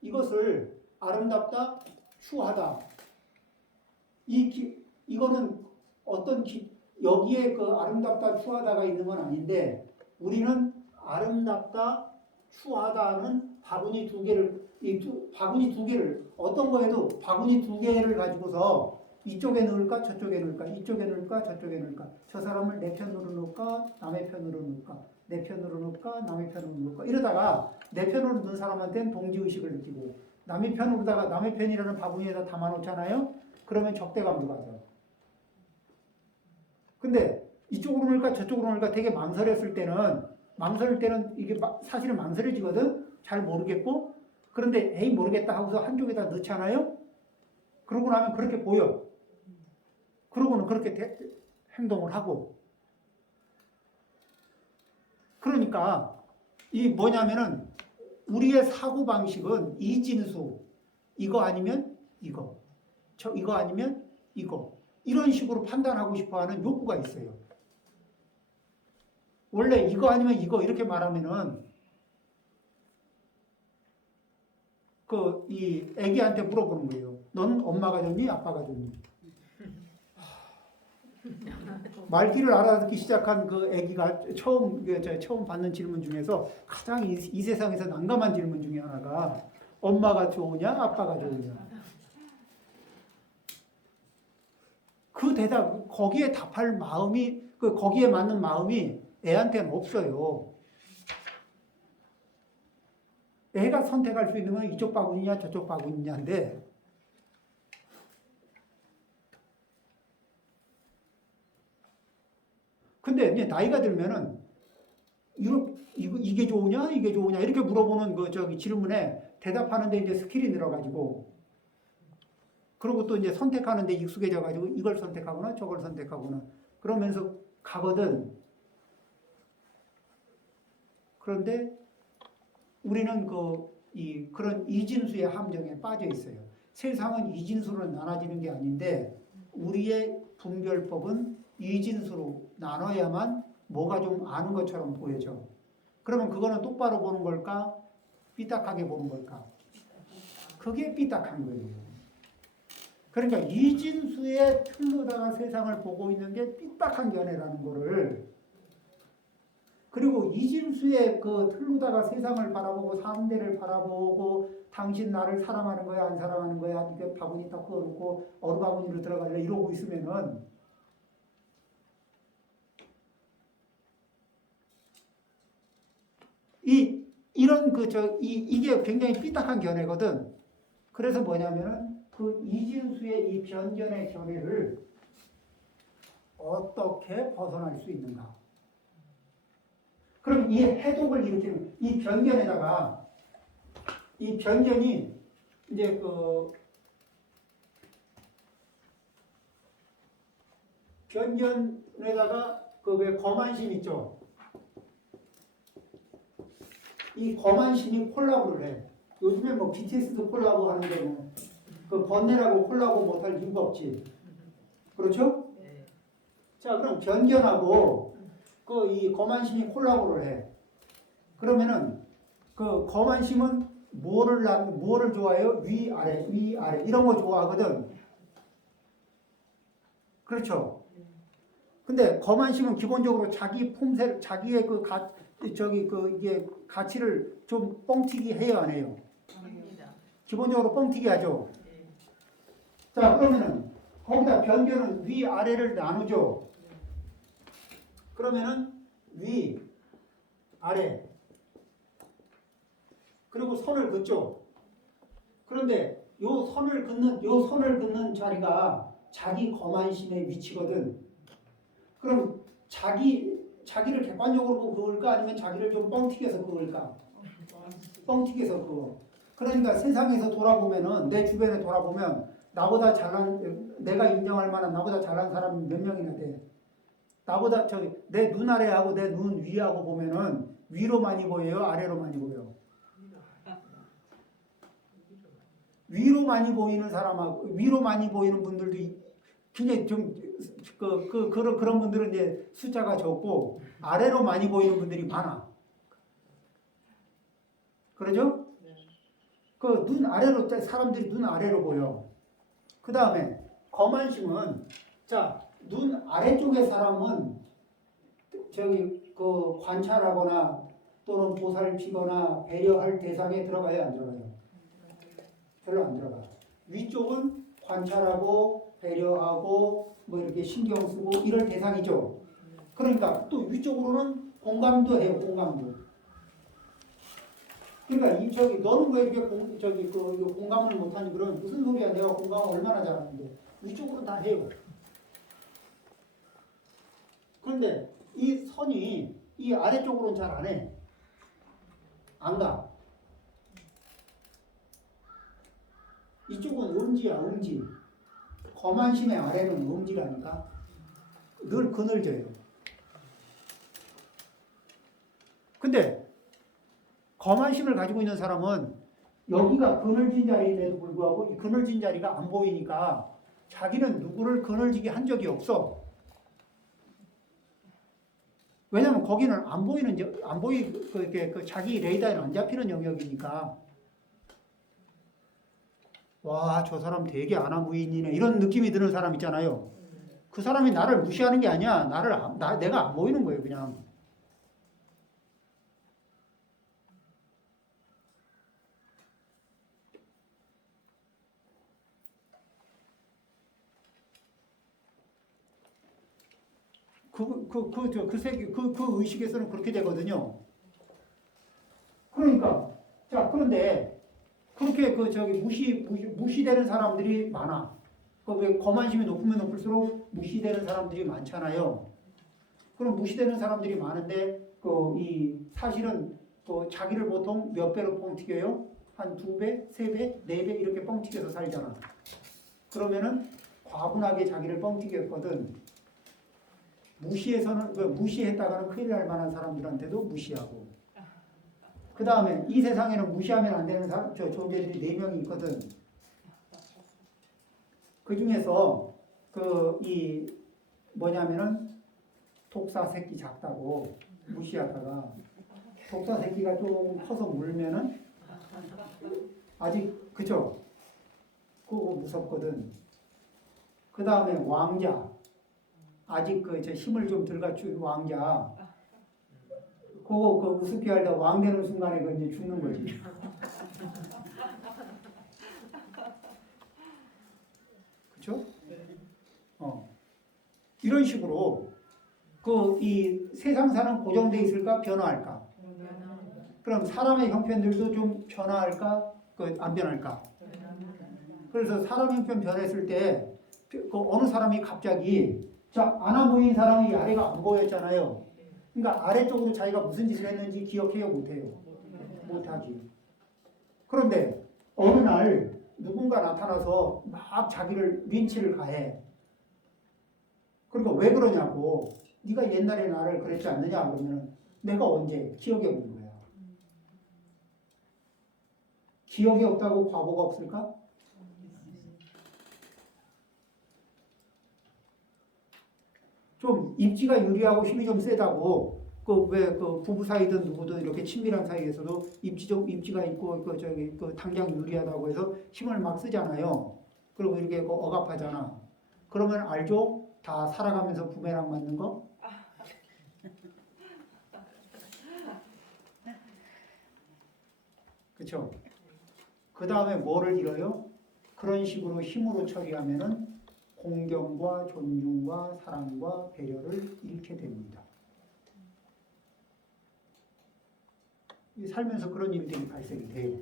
이것을 아름답다, 추하다. 이거는 여기에 아름답다, 추하다가 있는 건 아닌데 우리는 아름답다, 추하다는 바구니 두 개를 어떤 거에도 바구니 두 개를 가지고서 이쪽에 넣을까 저쪽에 넣을까 이쪽에 넣을까 저쪽에 넣을까 저 사람을 내 편으로 넣을까 남의 편으로 넣을까 내 편으로 넣을까 남의 편으로 넣을까 이러다가 내 편으로 넣은 사람한테는 동지의식을 느끼고 남의 편으로다가 남의 편이라는 바구니에다 담아놓잖아요. 그러면 적대감도 가죠. 근데 이쪽으로 놓을까 저쪽으로 놓을까 되게 망설였을 때는 이게 사실은 망설여지거든. 잘 모르겠고 그런데 에이 모르겠다 하고서 한쪽에다 넣잖아요. 그러고 나면 그렇게 보여. 그러고는 그렇게 행동을 하고. 그러니까 이 뭐냐면은 우리의 사고 방식은 이진수 이거 아니면 이거 이거 아니면 이거 이런 식으로 판단하고 싶어하는 욕구가 있어요. 원래 이거 아니면 이거 이렇게 말하면은 이 애기한테 물어보는 거예요. 넌 엄마가 좋니 아빠가 좋니? 말귀를 알아듣기 시작한 그 애기가 처음 받는 질문 중에서 가장 이 세상에서 난감한 질문 중에 하나가 엄마가 좋으냐 아빠가 좋으냐. 그 대답 거기에 답할 마음이 거기에 맞는 마음이 애한테는 없어요. 애가 선택할 수 있는 건 이쪽 바구니냐 저쪽 바구니냐인데 근데 이제 나이가 들면은 이게 좋으냐 이게 좋으냐 이렇게 물어보는 질문에 대답하는데 이제 스킬이 늘어가지고 그리고 또 이제 선택하는데 익숙해져가지고 이걸 선택하거나 저걸 선택하거나 그러면서 가거든. 그런데 우리는 그런 이진수의 함정에 빠져 있어요. 세상은 이진수로 나눠지는 게 아닌데 우리의 분별법은 이진수로 나눠야만 뭐가 좀 아는 것처럼 보여져. 그러면 그거는 똑바로 보는 걸까? 삐딱하게 보는 걸까? 그게 삐딱한 거예요. 그러니까 이진수의 틀로다가 세상을 보고 있는 게 삐딱한 견해라는 거를 그리고 이진수의 그 틀로다가 세상을 바라보고 상대를 바라보고 당신 나를 사랑하는 거야 안 사랑하는 거야 이게 바구니 딱 꺼놓고 어느 바구니로 들어갈래 이러고 있으면은 이게 굉장히 삐딱한 견해거든. 그래서 뭐냐면은 그 이진수의 이 변견의 견해를 어떻게 벗어날 수 있는가? 그럼 이 해독을 일으키는 이 변견에다가 이 변견이 이제 변견에다가 왜 거만심 있죠? 이 거만심이 콜라보를 해. 요즘에 뭐 BTS도 콜라보 하는데 뭐 그 번뇌라고 콜라보 못할 이유가 없지. 그렇죠? 네. 자, 그럼 변견하고 이 거만심이 콜라보를 해. 그러면은 그 거만심은 뭐를 좋아해요? 위아래 이런 거 좋아하거든. 그렇죠? 근데 거만심은 기본적으로 자기 폼새 자기의 이게 가치를 좀 뻥튀기 해요, 안 해요? 기본적으로 뻥튀기 하죠. 자, 그러면은 거기다 변견은 위아래를 나누죠. 그러면은 위, 아래. 그리고 선을 긋죠. 그런데 요 선을 긋는 자리가 자기 거만심의 위치거든. 그럼 자기를 객관적으로 보고 그을까 아니면 자기를 좀 뻥튀기해서 그을까? 뻥튀기해서 그어. 그러니까 세상에서 돌아보면은 내 주변에 돌아보면 내가 인정할 만한 나보다 잘난 사람이 몇 명이나 돼. 나보다 내 눈 아래하고 내 눈 위하고 보면은 위로 많이 보여요, 아래로 많이 보여. 위로 많이 보이는 사람하고 위로 많이 보이는 분들도 굉장히 좀 그런 분들은 이제 숫자가 적고 아래로 많이 보이는 분들이 많아. 그러죠? 그 눈 아래로 사람들이 눈 아래로 보여. 그 다음에 거만심은 눈 아래쪽의 사람은 관찰하거나 또는 보살피거나 배려할 대상에 들어가요, 안 들어가요? 별로 안 들어가. 위쪽은 관찰하고 배려하고 뭐 이렇게 신경 쓰고 이럴 대상이죠. 그러니까 또 위쪽으로는 공감도 해요, 공감도. 그러니까 너는 왜 이렇게 공감을 못하니? 그런 무슨 소리야? 내가 공감을 얼마나 잘하는데 위쪽으로 다 해요. 그런데 이 선이 이 아래쪽으로는 잘 안 해. 안 가. 이쪽은 음지야, 음지. 거만심의 아래는 음지라니까. 늘 그늘져요. 근데 거만심을 가지고 있는 사람은 여기가 그늘진 자리임에도 불구하고 이 그늘진 자리가 안 보이니까 자기는 누구를 그늘지게 한 적이 없어. 왜냐면 거기는 안 보이는, 그 자기 레이더에는 안 잡히는 영역이니까. 와, 저 사람 되게 아나무인이네. 이런 느낌이 드는 사람 있잖아요. 그 사람이 나를 무시하는 게 아니야. 내가 안 보이는 거예요, 그냥. 그 의식에서는 그렇게 되거든요. 그러니까, 자, 그런데, 그렇게 무시되는 사람들이 많아. 왜 거만심이 높으면 높을수록 무시되는 사람들이 많잖아요. 그럼 무시되는 사람들이 많은데, 사실은, 자기를 보통 몇 배로 뻥튀겨요? 한 2배, 3배, 4배 이렇게 뻥튀겨서 살잖아. 그러면은 과분하게 자기를 뻥튀겼거든. 무시했다가는 큰일 날 만한 사람들한테도 무시하고. 그 다음에 이 세상에는 무시하면 안 되는 존재들이 4명이 있거든. 그 중에서 뭐냐면은 독사 새끼 작다고 무시하다가 독사 새끼가 좀 커서 물면은 아직 그죠? 그거 무섭거든. 그 다음에 왕자. 아직 힘을 좀 덜 갖춘 왕자. 그거 우습게 하다 왕 되는 순간에 이제 죽는 거지. 그렇죠? 이런 식으로 이 세상 사는 고정돼 있을까 변화할까? 그럼 사람의 형편들도 좀 변화할까? 안 변할까? 그래서 사람 형편 변했을 때 어느 사람이 갑자기 아나 보이는 사람이 아래가 안 보였잖아요. 그러니까 아래쪽으로 자기가 무슨 짓을 했는지 기억해요, 못해요? 못하지. 그런데 어느 날 누군가 나타나서 막 자기를 린치를 가해. 그러니까 왜 그러냐고. 네가 옛날에 나를 그랬지 않느냐 그러면 내가 언제 기억해 본 거야. 기억이 없다고 과거가 없을까? 좀 입지가 유리하고 힘이 좀 세다고 부부 사이든 누구든 이렇게 친밀한 사이에서도 입지가 있고 당장 유리하다고 해서 힘을 막 쓰잖아요. 그리고 이렇게 억압하잖아. 그러면 알죠? 다 살아가면서 부메랑 맞는 거? 그렇죠? 그 다음에 뭐를 잃어요? 그런 식으로 힘으로 처리하면은 공경과 존중과 사랑과 배려를 잃게 됩니다. 살면서 그런 일들이 발생이 돼요.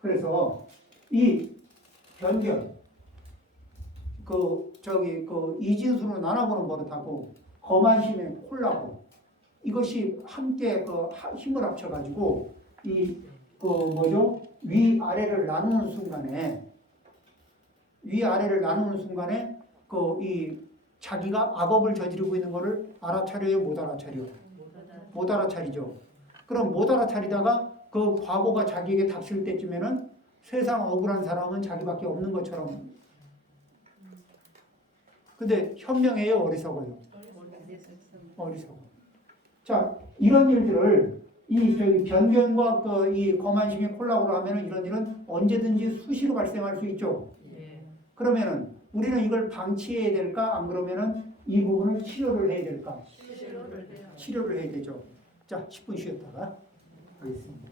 그래서 이 변견, 이진수로 나눠보는 버릇하고 거만심에 홀라고 이것이 함께 힘을 합쳐가지고 위아래를 나누는 순간에 자기가 악업을 저지르고 있는 것을 알아차려요, 못 알아차려? 못 알아차리죠. 그럼 못 알아차리다가 그 과거가 자기에게 닥칠 때쯤에는 세상 억울한 사람은 자기밖에 없는 것처럼. 근데 현명해요, 어리석어요? 어리석어. 자, 이런 일들을 변변과 이 거만심이 콜라보를 하면은 이런 일은 언제든지 수시로 발생할 수 있죠. 그러면은 우리는 이걸 방치해야 될까? 안 그러면은 이 부분을 치료를 해야 될까? 치료를 해야 되죠. 자, 10분 쉬었다가 하겠습니다.